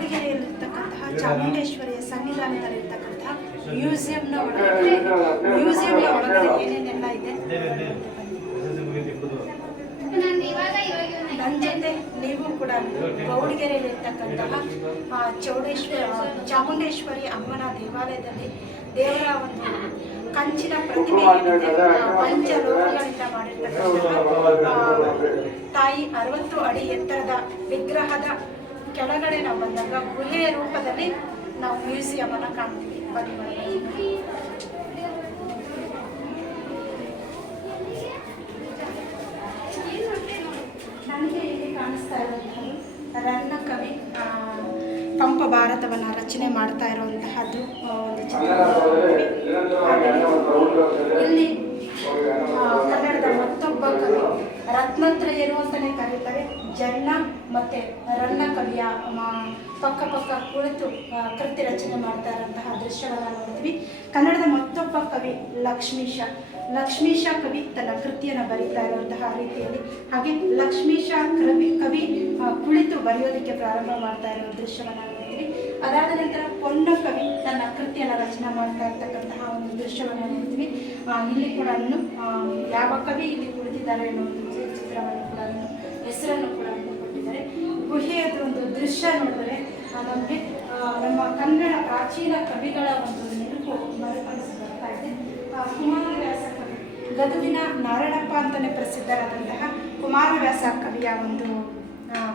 ಗೌಡಿಗೆರೆಯಲ್ಲಿರ್ತಕ್ಕಂತಹ ಚಾಮುಂಡೇಶ್ವರಿಯ ಸನ್ನಿಧಾನದಲ್ಲಿರ್ತಕ್ಕಂತಹ ಮ್ಯೂಸಿಯಂನ ಒಳಗಡೆ ಮ್ಯೂಸಿಯಂನ ಒಳಗಡೆ ಏನೇನೆಲ್ಲ ಇದೆ? ನನ್ನ ಜೊತೆ ನೀವು ಕೂಡ ಗೌಡಿಗೆರೆಯಲ್ಲಿರ್ತಕ್ಕಂತಹ ಚೌಡೇಶ್ವರ ಚಾಮುಂಡೇಶ್ವರಿ ಅಮ್ಮನ ದೇವಾಲಯದಲ್ಲಿ ದೇವರ ಒಂದು ಕಂಚಿನ ಪ್ರತಿಮೆ ಪಂಚ ಲೋಕಗಳಿಂದ ಮಾಡಿರ್ತಕ್ಕಂತಹ ತಾಯಿ ಅರವತ್ತು ಅಡಿ ಎತ್ತರದ ವಿಗ್ರಹದ ಕೆಳಗಡೆ ನಾವು ಬಂದಾಗ ಗುಹೆಯ ರೂಪದಲ್ಲಿ ನಾವು ಮ್ಯೂಸಿಯಂ ಅನ್ನ ಕಾಣ್ತೀವಿ ಬನ್ನಿ. ನನಗೆ ಇಲ್ಲಿ ಕಾಣಿಸ್ತಾ ಇರುವಂಥದ್ದು ರನ್ನ ಕವಿ ಪಂಪ ಭಾರತವನ್ನು ರಚನೆ ಮಾಡ್ತಾ ಇರುವಂತಹದ್ದು ಒಂದು ಚಿತ್ರ ಇಲ್ಲಿ ಕನ್ನಡದ ಮತ್ತೊಬ್ಬ ಕವಿ ರತ್ನತ್ರಯರು ಅಂತಲೇ ಮತ್ತು ರನ್ನ ಕವಿಯ ಪಕ್ಕ ಪಕ್ಕ ಕುಳಿತು ಕೃತಿ ರಚನೆ ಮಾಡ್ತಾ ಇರುವಂತಹ ದೃಶ್ಯವನ್ನು ನೋಡಿದ್ವಿ ಕನ್ನಡದ ಮತ್ತೊಬ್ಬ ಕವಿ ಲಕ್ಷ್ಮೀಶ. ಲಕ್ಷ್ಮೀಶ ಕವಿ ತನ್ನ ಕೃತಿಯನ್ನು ಬರೀತಾ ಇರುವಂತಹ ರೀತಿಯಲ್ಲಿ ಹಾಗೆ ಲಕ್ಷ್ಮೀಶ ಕವಿ ಕವಿ ಕುಳಿತು ಬರೆಯೋದಕ್ಕೆ ಪ್ರಾರಂಭ ಮಾಡ್ತಾ ಇರೋ ದೃಶ್ಯವನ್ನು ನೋಡಿದ್ವಿ ಅದಾದ ನಂತರ ಪೊನ್ನ ಕವಿ ತನ್ನ ಕೃತಿಯನ್ನು ರಚನೆ ಮಾಡ್ತಾ ಇರ್ತಕ್ಕಂತಹ ಒಂದು ದೃಶ್ಯವನ್ನು ನೋಡಿದ್ವಿ ಇಲ್ಲಿ ಕೂಡ ಯಾವ ಕವಿ ಇಲ್ಲಿ ಕುಳಿತಿದ್ದಾರೆ ಅನ್ನೋ ಒಂದು ಚಿತ್ರವನ್ನು ಕೂಡ ಹೆಸರನ್ನು ಕೂಡ ಕೊಟ್ಟಿದ್ದಾರೆ ಗುಹೆಯದ್ದು ಒಂದು ದೃಶ್ಯ ನೋಡಿದರೆ ನಮಗೆ ನಮ್ಮ ಕನ್ನಡ ಪ್ರಾಚೀನ ಕವಿಗಳ ಒಂದು ನೆನಪು ಮರುಕಳಿಸಿ ಬರ್ತಾ ಇದೆ. ಕುಮಾರವ್ಯಾಸ ಕವಿ, ಗದುಗಿನ ನಾರಾಯಣಪ್ಪ ಅಂತಲೇ ಪ್ರಸಿದ್ಧರಾದಂತಹ ಕುಮಾರವ್ಯಾಸ ಕವಿಯ ಒಂದು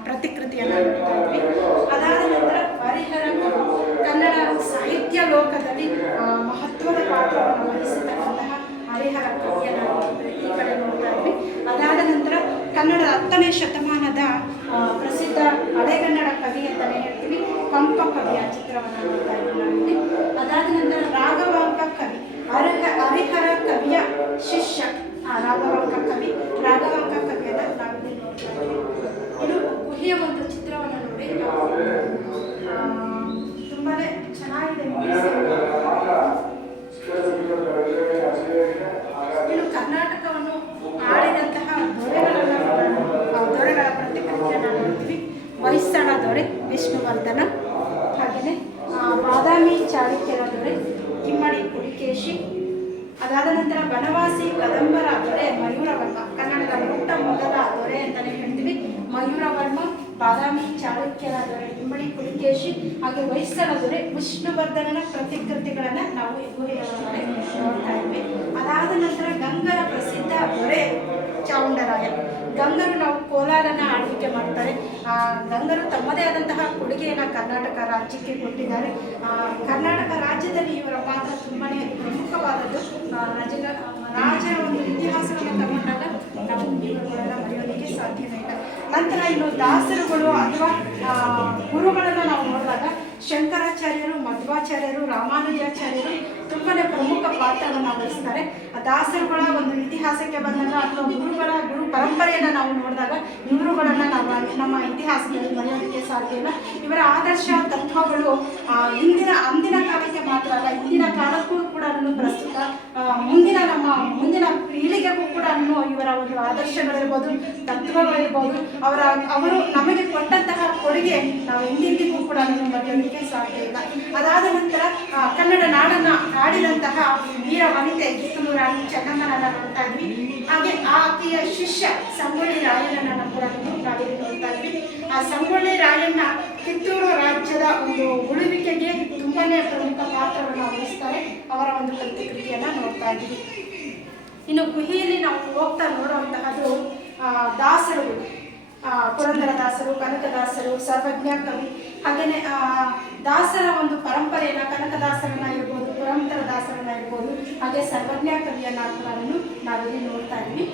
ಪ್ರತಿಕೃತಿಯನ್ನು ನೋಡ್ತಾ ಇದ್ವಿ. ಅದಾದ ನಂತರ ಹರಿಹರ ಕನ್ನಡ ಸಾಹಿತ್ಯ ಲೋಕದಲ್ಲಿ ಮಹತ್ವದ ಪಾತ್ರವನ್ನು ವಹಿಸಿರ್ತಕ್ಕಂತಹ ಹರಿಹರ ಕವಿಯನ್ನು ಈ ಕಡೆ ನೋಡ್ತಾ ಇದ್ವಿ. ಅದಾದ ನಂತರ ಕನ್ನಡದ ಹತ್ತನೇ ಶತಮಾನದ ಪ್ರಸಿದ್ಧ ಹಳೆಗನ್ನಡ ಕವಿ ಅಂತಲೇ ಹೇಳ್ತೀವಿ ಪಂಪ ಕವಿಯ ಚಿತ್ರವನ್ನು ನೋಡ್ತಾ ಇದ್ದೀವಿ ಅದಾದ ನಂತರ ರಾಘವಾಂಕ ಕವಿ, ಅರಹ, ಹರಿಹರ ಕವಿಯ ಶಿಷ್ಯ. ರಾಘವಾಂಕ ಕವಿ, ರಾಘವಾಂಕ ಕವಿಯನ್ನು ನಾವಿಲ್ಲಿ ನೋಡ್ತಾ ಇದ್ವಿ ಇದು ಗುಹೆಯ ಒಂದು ಚಿತ್ರವನ್ನು ನೋಡಿ ಆ, ತುಂಬಾನೇ ಚೆನ್ನಾಗಿದೆ ಇನ್ನು ಕರ್ನಾಟಕವನ್ನು ಆಳಿದಂತಹ ದೊರೆಗಳನ್ನು ಆ ದೊರೆಗಳ ಪ್ರತಿಕೃತಿಯನ್ನು ನೋಡ್ತೀವಿ ಹೊಯ್ಸಳ ದೊರೆ ವಿಷ್ಣುವರ್ಧನ ಹಾಗೆಯೇ ಆ, ಬಾದಾಮಿ ಚಾಲುಕ್ಯರ ದೊರೆ ಇಮ್ಮಡಿ ಪುಲಿಕೇಶಿ ಅದಾದ ನಂತರ ಬನವಾಸಿ, ಕದಂಬರ, ದೊರೆ, ಮಯೂರವರ್ಮ. ಕನ್ನಡದ ಮೊಟ್ಟ ಮೊದಲ ದೊರೆ ಅಂತಲೇ ಹೇಳ್ತೀವಿ. ಮಯೂರವರ್ಮ, ಬಾದಾಮಿ ಚಾಲುಕ್ಯರ ದೊರೆ ಇಮ್ಮಡಿ ಪುಲಿಕೇಶಿ ಹಾಗೆ ಹೊಯ್ಸಳ ದೊರೆ, ವಿಷ್ಣುವರ್ಧನನ ಪ್ರತಿಕೃತಿಗಳನ್ನು ನಾವು ಇಬ್ಬರು ನೋಡ್ತಾ ಇದ್ವಿ. ಅದಾದ ನಂತರ ಗಂಗರ ಪ್ರಸಿದ್ಧ ದೊರೆ ಚಾವುಂಡರಾಯ ಗಂಗರು ನಾವು ಕೋಲಾರನ ಆಳ್ವಿಕೆ ಮಾಡ್ತಾರೆ. ಗಂಗರು ತಮ್ಮದೇ ಆದಂತಹ ಕೊಡುಗೆಯನ್ನು ಕರ್ನಾಟಕ ರಾಜ್ಯಕ್ಕೆ ಕೊಟ್ಟಿದ್ದಾರೆ. ಕರ್ನಾಟಕ ರಾಜ್ಯದಲ್ಲಿ ಇವರ ಪಾತ್ರ ತುಂಬಾನೇ ಪ್ರಮುಖವಾದದ್ದು. ರಾಜ್ಯದ ರಾಜರ ಒಂದು ಇತಿಹಾಸವನ್ನು ತಗೊಂಡಾಗ ನಾವು ಇವುಗಳನ್ನ ಮರೆಯೋದಕ್ಕೆ ಸಾಧ್ಯವಿಲ್ಲ ನಂತರ ಇನ್ನು ದಾಸರುಗಳು ಅಥವಾ ಗುರುಗಳನ್ನು ನಾವು ನೋಡಿದಾಗ ಶಂಕರಾಚಾರ್ಯರು, ಮಧ್ವಾಚಾರ್ಯರು, ರಾಮಾನುಜಾಚಾರ್ಯರು ತುಂಬಾನೇ ಪ್ರಮುಖ ಪಾತ್ರವನ್ನು ವಹಿಸ್ತಾರೆ ದಾಸರುಗಳ ಒಂದು ಇತಿಹಾಸಕ್ಕೆ ಬಂದಾಗ ಅಥವಾ ಗುರುಗಳ ಗುರು ಪರಂಪರೆಯನ್ನು ನಾವು ನೋಡಿದಾಗ ಇವರುಗಳನ್ನ ನಾವು ನಮ್ಮ ಇತಿಹಾಸದಲ್ಲಿ ಮರೆಯೋದಕ್ಕೆ ಸಾಧ್ಯ ಇಲ್ಲ. ಇವರ ಆದರ್ಶ ತತ್ವಗಳು ಇಂದಿನ ಅಂದಿನ ಕಾಲಕ್ಕೆ ಮಾತ್ರ ಅಲ್ಲ, ಇಂದಿನ ಕಾಲಕ್ಕೂ ಕೂಡ ಪ್ರಸ್ತುತ ಮುಂದಿನ ನಮ್ಮ ಮುಂದಿನ ಪೀಳಿಗೆಗೂ ಕೂಡ ಇವರ ಒಂದು ಆದರ್ಶಗಳಿರ್ಬೋದು, ತತ್ವಗಳಿರ್ಬೋದು, ಅವರ, ಅವರು ನಮಗೆ ಕೊಟ್ಟಂತಹ ಕೊಡುಗೆ ನಾವು ಎಂದೆಂದಿಗೂ ಕೂಡ ಮರೆಯೋದಕ್ಕೆ ಸಾಧ್ಯ ಇಲ್ಲ. ಅದಾದ ನಂತರ ಕನ್ನಡ ನಾಡನ್ನ ಆಡಿದಂತಹ ವೀರ ವನಿತೆ ಕಿತ್ತೂರು ರಾಣಿ ಚೆನ್ನಮ್ಮನನ್ನ ನೋಡ್ತಾ ಇದ್ವಿ. ಹಾಗೆ ಆಕೆಯ ಶಿಷ್ಯ ಸಂಗೊಳ್ಳಿ ರಾಯಣ್ಣನ ಕೂಡ ನಾವಿಲ್ಲಿ ನೋಡ್ತಾ ಇದ್ವಿ. ಆ ಸಂಗೊಳ್ಳಿ ರಾಯಣ್ಣ ಕಿತ್ತೂರು ರಾಜ್ಯದ ಒಂದು ಉಳಿವಿಕೆಗೆ ತುಂಬಾನೇ ಪ್ರಮುಖ ಪಾತ್ರವನ್ನು ವಹಿಸ್ತಾರೆ. ಅವರ ಒಂದು ಪ್ರತಿಕೃತಿಯನ್ನ ನೋಡ್ತಾ ಇದ್ವಿ. ಇನ್ನು ಗುಹೆಯಲ್ಲಿ ನಾವು ಹೋಗ್ತಾ ನೋಡುವಂತಹದ್ದು ದಾಸರು ಪುರಂದರ ದಾಸರು ಕನಕದಾಸರು ಸರ್ವಜ್ಞ ಕವಿ. ಹಾಗೆಯೇ ದಾಸರ ಒಂದು ಪರಂಪರೆಯನ್ನ ಕನಕದಾಸರನ್ನ ಇರ್ಬೋದು, ಪುರಂದರ ದಾಸರನ್ನ ಇರ್ಬೋದು, ಹಾಗೆ ಸರ್ವಜ್ಞ ಕವಿಯನ್ನ ಕೂಡ ನಾವಿಲ್ಲಿ ನೋಡ್ತಾ ಇದ್ವಿ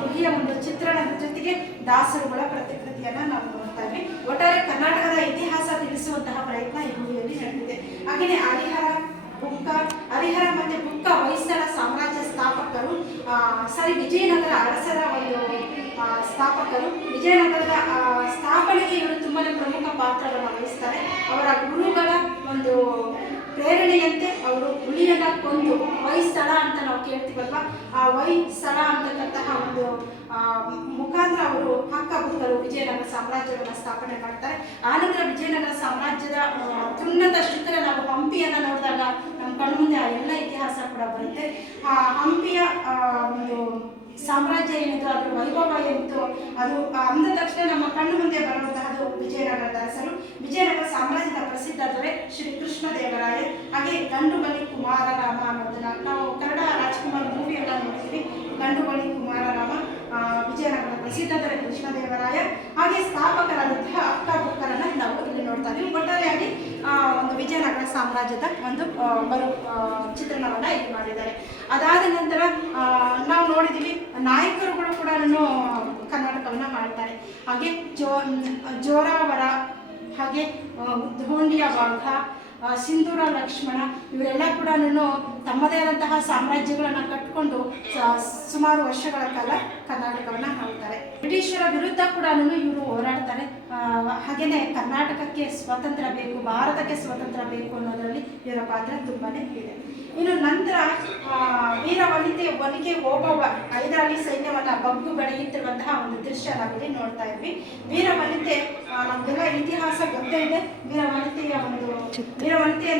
ಗುಹೆಯ ಒಂದು ಚಿತ್ರಣದ ಜೊತೆಗೆ ದಾಸರುಗಳ ಪ್ರತಿಕೃತಿಯನ್ನ ನಾವು ನೋಡ್ತಾ ಇದ್ವಿ ಒಟ್ಟಾರೆ ಕರ್ನಾಟಕದ ಇತಿಹಾಸ ತಿಳಿಸುವಂತಹ ಪ್ರಯತ್ನ ಈ ಗುಹೆಯಲ್ಲಿ ನಡೆದಿದೆ. ಹಾಗೆಯೇ ಹರಿಹರ ಬುಕ್ಕ ಹರಿಹರ ಮತ್ತೆ ಸಾಮ್ರಾಜ್ಯ ಸ್ಥಾಪಕರು ಸಾರಿ ವಿಜಯನಗರ ಅರಸರ ಒಂದು ಸ್ಥಾಪಕರು. ವಿಜಯನಗರದ ಸ್ಥಾಪನೆಗೆ ಇವರು ತುಂಬಾ ಪ್ರಮುಖ ಪಾತ್ರವನ್ನು ವಹಿಸ್ತಾರೆ. ಅವರ ಗುರುಗಳ ಒಂದು ಪ್ರೇರಣೆಯಂತೆ ಅವರು ಹುಲಿಯನ್ನ ಕೊಂದು ಸ್ಥಳ ಅಂತ ನಾವು ಕೇಳ್ತೀವಲ್ವ? ಆ ಸ್ಥಳ ಅಂತಕ್ಕಂತಹ ಒಂದು ಮುಖಾಂತರ ಅವರು ಹಕ್ಕ ಬುಕ್ಕರು ವಿಜಯನಗರ ಸಾಮ್ರಾಜ್ಯವನ್ನು ಸ್ಥಾಪನೆ ಮಾಡ್ತಾರೆ. ಆನಂತರ ವಿಜಯನಗರ ಸಾಮ್ರಾಜ್ಯದ ನಮ್ಮ ಕಣ್ಮುಂದೆ ಆ ಎಲ್ಲ ಇತಿಹಾಸ ಕೂಡ ಬರುತ್ತೆ. ಆ ಹಂಪಿಯ ಒಂದು ಸಾಮ್ರಾಜ್ಯ ಏನಿತ್ತು ಅದರ ವೈಭವ ಏನಿತ್ತು, ಅದು ಅಂದ ತಕ್ಷಣ ನಮ್ಮ ಕಣ್ಣು ಮುಂದೆ ಬರುವಂತಹದ್ದು ವಿಜಯನಗರದ ಅರಸರು ವಿಜಯನಗರ ಸಾಮ್ರಾಜ್ಯದ ಪ್ರಸಿದ್ಧ ದೊರೆ ಶ್ರೀ ಕೃಷ್ಣ ದೇವರಾಯ. ಹಾಗೆ ಗಂಡು ಬಲಿ ಕುಮಾರ ರಾಮ ಅನ್ನೋದನ್ನ ನಾವು ಕನ್ನಡ ರಾಜ್ಕುಮಾರ್ ಎಲ್ಲ ನೋಡ್ತೀವಿ ಗಂಡು ಬಲಿ ಕುಮಾರ ರಾಮ ಆ, ವಿಜಯನಗರದ ಪ್ರಸಿದ್ಧ ದೊರೆ ಕೃಷ್ಣದೇವರಾಯ ಹಾಗೆ ಸ್ಥಾಪಕರಾದಂತಹ ಅಕ್ಕ ಬುಕ್ಕರನ್ನ ನಾವು ಇಲ್ಲಿ ನೋಡ್ತಾ ಇದ್ದೀವಿ ಒಟ್ಟಾರೆಯಾಗಿ ಆ, ಒಂದು ವಿಜಯನಗರ ಸಾಮ್ರಾಜ್ಯದ ಒಂದು ಬರು ಚಿತ್ರಣವನ್ನ ಇಲ್ಲಿ ಮಾಡಿದ್ದಾರೆ. ಅದಾದ ನಂತರ ನಾವು ನೋಡಿದ್ದೀವಿ ನಾಯಕರುಗಳು ಕೂಡ ಕರ್ನಾಟಕವನ್ನ ಮಾಡ್ತಾರೆ. ಹಾಗೆ ಜೋ ಜೋರಾವರ ಹಾಗೆ ಧೋಂಡಿಯ ಆ, ಸಿಂಧೂರ ಲಕ್ಷ್ಮಣ, ಇವರೆಲ್ಲ ಕೂಡ ತಮ್ಮದೇ ಆದಂತಹ ಸಾಮ್ರಾಜ್ಯಗಳನ್ನು ಕಟ್ಕೊಂಡು ಸುಮಾರು ವರ್ಷಗಳ ಕಾಲ ಕರ್ನಾಟಕವನ್ನ ಆಳ್ತಾರೆ. ಬ್ರಿಟಿಷರ ವಿರುದ್ಧ ಕೂಡ ಇವರು ಹೋರಾಡ್ತಾರೆ. ಹಾಗೆಯೇ ಕರ್ನಾಟಕಕ್ಕೆ ಸ್ವತಂತ್ರ ಬೇಕು, ಭಾರತಕ್ಕೆ ಸ್ವತಂತ್ರ ಬೇಕು ಅನ್ನೋದರಲ್ಲಿ ಇವರ ಪಾತ್ರ ತುಂಬಾನೇ ಇದೆ. ಇನ್ನು ನಂತರ ವೀರ ವನಿತೆ ಒನಕೆ ಓಬವ್ವ ಐದಾಳಿ ಸೈನ್ಯವನ್ನ ಬಗ್ಗು ಬೆಳೆಯುತ್ತಿರುವಂತಹ ಒಂದು ದೃಶ್ಯ ನಾವಿಲ್ಲಿ ನೋಡ್ತಾ ಇದ್ವಿ. ವೀರ ವನಿತೆ ನಮ್ಗೆಲ್ಲ ಇತಿಹಾಸ ಗೊತ್ತೇ ಇದೆ. ವೀರ ವನಿತೆಯ ಒಂದು ವೀರ ವನಿತೆ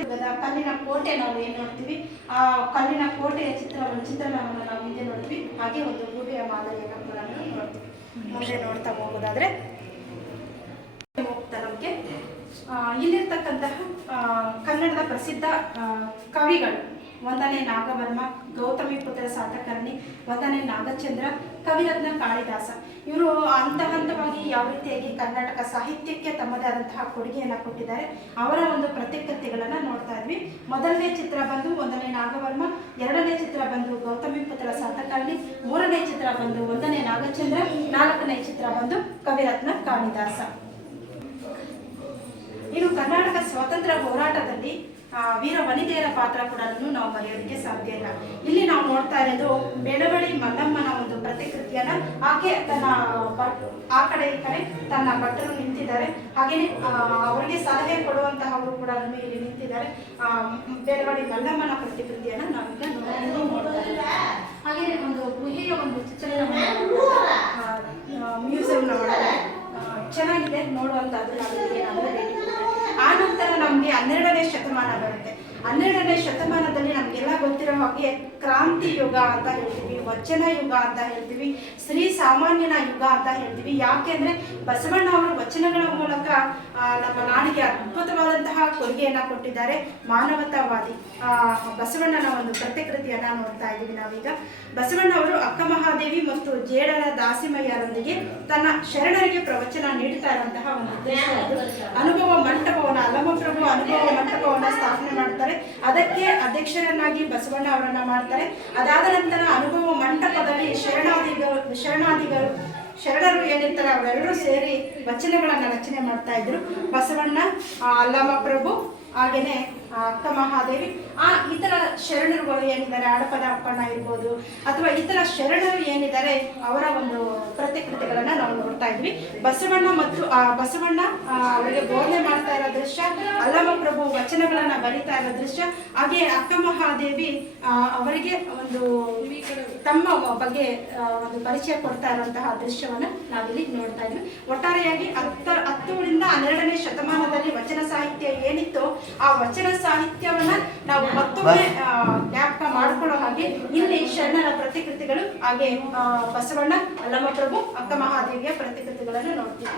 ಕಲ್ಲಿನ ಕೋಟೆ ನಾವು ಏನ್ ನೋಡ್ತೀವಿ. ಆ ಕಲ್ಲಿನ ಕೋಟೆಯ ಚಿತ್ರ, ಚಿತ್ರಣವನ್ನು ನಾವು ಹಿಂದೆ ನೋಡ್ತೀವಿ. ಹಾಗೆ ಒಂದು ಗುಡಿಯ ಮಾದರಿಯನ್ನು ಕೂಡ ನೋಡ್ತೀವಿ. ಮುಂದೆ ನೋಡ್ತಾ ಹೋಗೋದಾದ್ರೆ ಹೋಗ್ತಾ ಇಲ್ಲಿರ್ತಕ್ಕಂತಹ ಕನ್ನಡದ ಪ್ರಸಿದ್ಧ ಕವಿಗಳು. ಒಂದನೇ ನಾಗವರ್ಮ, ಗೌತಮಿ ಪುತ್ರ ಸಾತಕರ್ಣಿ, ಒಂದನೇ ನಾಗಚಂದ್ರ, ಕವಿರತ್ನ ಕಾಳಿದಾಸ. ಇವರು ಹಂತ ಹಂತವಾಗಿ ಯಾವ ರೀತಿಯಾಗಿ ಕರ್ನಾಟಕ ಸಾಹಿತ್ಯಕ್ಕೆ ತಮ್ಮದೇ ಆದಂತಹ ಕೊಡುಗೆಯನ್ನು ಕೊಟ್ಟಿದ್ದಾರೆ. ಅವರ ಒಂದು ಪ್ರತಿಕೃತಿಗಳನ್ನು ನೋಡ್ತಾ ಇದ್ವಿ. ಮೊದಲನೇ ಚಿತ್ರ ಬಂದು ಒಂದನೇ ನಾಗವರ್ಮ, ಎರಡನೇ ಚಿತ್ರ ಬಂದು ಗೌತಮಿ ಪುತ್ರ ಸಾತಕರ್ಣಿ, ಮೂರನೇ ಚಿತ್ರ ಬಂದು ಒಂದನೇ ನಾಗಚಂದ್ರ, ನಾಲ್ಕನೇ ಚಿತ್ರ ಬಂದು ಕವಿರತ್ನ ಕಾಳಿದಾಸ. ಇನ್ನು ಕರ್ನಾಟಕ ಸ್ವಾತಂತ್ರ್ಯ ಹೋರಾಟದಲ್ಲಿ ವೀರ ವನಿತೆಯರ ಪಾತ್ರ ಕೂಡ ನಾವು ಮರೆಯೋದಕ್ಕೆ ಸಾಧ್ಯ ಇಲ್ಲ. ಇಲ್ಲಿ ನಾವು ನೋಡ್ತಾ ಇರೋದು ಬೆಳವಡಿ ಮಲ್ಲಮ್ಮನ ಒಂದು ಪ್ರತಿಕೃತಿಯನ್ನ ಆಕೆ ತನ್ನ ಆ ಕಡೆ ಈ ಕಡೆ ತನ್ನ ಭಟ್ಟರು ನಿಂತಿದ್ದಾರೆ. ಹಾಗೇನೆ ಅವರಿಗೆ ಸಲಹೆ ಕೊಡುವಂತಹವರು ಕೂಡ ಇಲ್ಲಿ ನಿಂತಿದ್ದಾರೆ. ಬೆಳವಡಿ ಮಲ್ಲಮ್ಮನ ಪ್ರತಿಕೃತಿಯನ್ನ ನಾವೀಗ ಹಾಗೇನೆ ಒಂದು ಗುಹೆಯ ಒಂದು ಚಿತ್ರಣ ಮ್ಯೂಸಿಯಂನ ಒಳಗಡೆ. ಚೆನ್ನಾಗಿದೆ, ನೋಡುವಂತಹದ್ದು ನಾವು. ಆ ನಂತರ ನಮಗೆ ಹನ್ನೆರಡನೇ ಶತಮಾನ ಬರುತ್ತೆ. ಹನ್ನೆರಡನೇ ಶತಮಾನದಲ್ಲಿ ನಮಗೆಲ್ಲ ಗೊತ್ತಿರೋ ಹಾಗೆ ಕ್ರಾಂತಿ ಯುಗ ಅಂತ ಹೇಳ್ತೀವಿ, ವಚನ ಯುಗ ಅಂತ ಹೇಳ್ತೀವಿ ಶ್ರೀ ಸಾಮಾನ್ಯನ ಯುಗ ಅಂತ ಹೇಳ್ತೀವಿ. ಯಾಕೆಂದ್ರೆ ಬಸವಣ್ಣ ಅವರು ವಚನಗಳ ಮೂಲಕ ನಮ್ಮ ನಾಡಿಗೆ ಅದ್ಭುತವಾದಂತಹ ಕೊಡುಗೆಯನ್ನ ಕೊಟ್ಟಿದ್ದಾರೆ. ಮಾನವತಾವಾದಿ ಬಸವಣ್ಣನ ಒಂದು ಪ್ರತಿಕೃತಿಯನ್ನ ನೋಡ್ತಾ ಇದ್ದೀವಿ ನಾವೀಗ. ಬಸವಣ್ಣ ಅವರು ಅಕ್ಕ ಮಹಾದೇವಿ ಮತ್ತು ಜೇಡರ ದಾಸಿಮಯ್ಯರೊಂದಿಗೆ ತನ್ನ ಶರಣರಿಗೆ ಪ್ರವಚನ ನೀಡುತ್ತಾ ಇರುವಂತಹ ಒಂದು ಅನುಭವ ಮಂಟಪವನ್ನ, ಅಲ್ಲಮಪ್ರಭು ಅನುಭವ ಮಂಟಪವನ್ನ ಸ್ಥಾಪನೆ ಮಾಡ್ತಾರೆ. ಅದಕ್ಕೆ ಅಧ್ಯಕ್ಷರನ್ನಾಗಿ ಬಸವಣ್ಣ ಅವರನ್ನ ಮಾಡ್ತಾರೆ. ಅದಾದ ನಂತರ ಅನುಭವ ಮಂಟಪದಲ್ಲಿ ಶರಣಾದಿಗಳು ಶರಣಾದಿಗಳು, ಶರಣರು ಏನಿರ್ತಾರೆ, ಅವರೆಲ್ಲರೂ ಸೇರಿ ವಚನಗಳನ್ನ ರಚನೆ ಮಾಡ್ತಾ ಇದ್ರು. ಬಸವಣ್ಣ ಅಲ್ಲಮ್ಮ ಅಲ್ಲಮಪ್ರಭು ಹಾಗೇನೆ ಅಕ್ಕ ಮಹಾದೇವಿ, ಆ ಇತರ ಶರಣರುಗಳು ಏನಿದ್ದಾರೆ, ಆಡಪದ ಅಪ್ಪಣ್ಣ ಇರ್ಬೋದು, ಅಥವಾ ಇತರ ಶರಣರು ಏನಿದ್ದಾರೆ, ಅವರ ಒಂದು ಪ್ರತಿಕೃತಿಗಳನ್ನ ನಾವು ನೋಡ್ತಾ ಇದ್ವಿ. ಬಸವಣ್ಣ ಮತ್ತು, ಆ, ಬಸವಣ್ಣ ಅವರಿಗೆ ಬೋಧನೆ ಮಾಡ್ತಾ ಇರೋ ದೃಶ್ಯ ಅಲ್ಲಮಪ್ರಭು ವಚನಗಳನ್ನ ಬರಿತಾ ಇರೋ ದೃಶ್ಯ, ಹಾಗೆ ಅಕ್ಕ ಮಹಾದೇವಿ ಅವರಿಗೆ ಒಂದು ತಮ್ಮ ಬಗ್ಗೆ ಒಂದು ಪರಿಚಯ ಕೊಡ್ತಾ ಇರುವಂತಹ ದೃಶ್ಯವನ್ನ ನಾವಿಲ್ಲಿ ನೋಡ್ತಾ ಇದ್ವಿ. ಒಟ್ಟಾರೆಯಾಗಿ ಹತ್ತ, ಹತ್ತರಿಂದ ಹನ್ನೆರಡನೇ ಶತಮಾನದಲ್ಲಿ ವಚನ ಸಾಹಿತ್ಯ ಏನಿತ್ತು ಆ ವಚನ ಸಾಹಿತ್ಯವನ್ನ ನಾವು ಮತ್ತೊಮ್ಮೆ ಜ್ಞಾಪಕ ಮಾಡ್ಕೊಳ್ಳೋ ಹಾಗೆ ಇಲ್ಲಿ ಶರಣರ ಪ್ರತಿಕೃತಿಗಳು ಹಾಗೆ ಆ, ಬಸವಣ್ಣ ಅಲ್ಲಮಪ್ರಭು ಅಕ್ಕ ಮಹಾದೇವಿಯ ಪ್ರತಿಕೃತಿಗಳನ್ನು ನೋಡ್ತೀವಿ.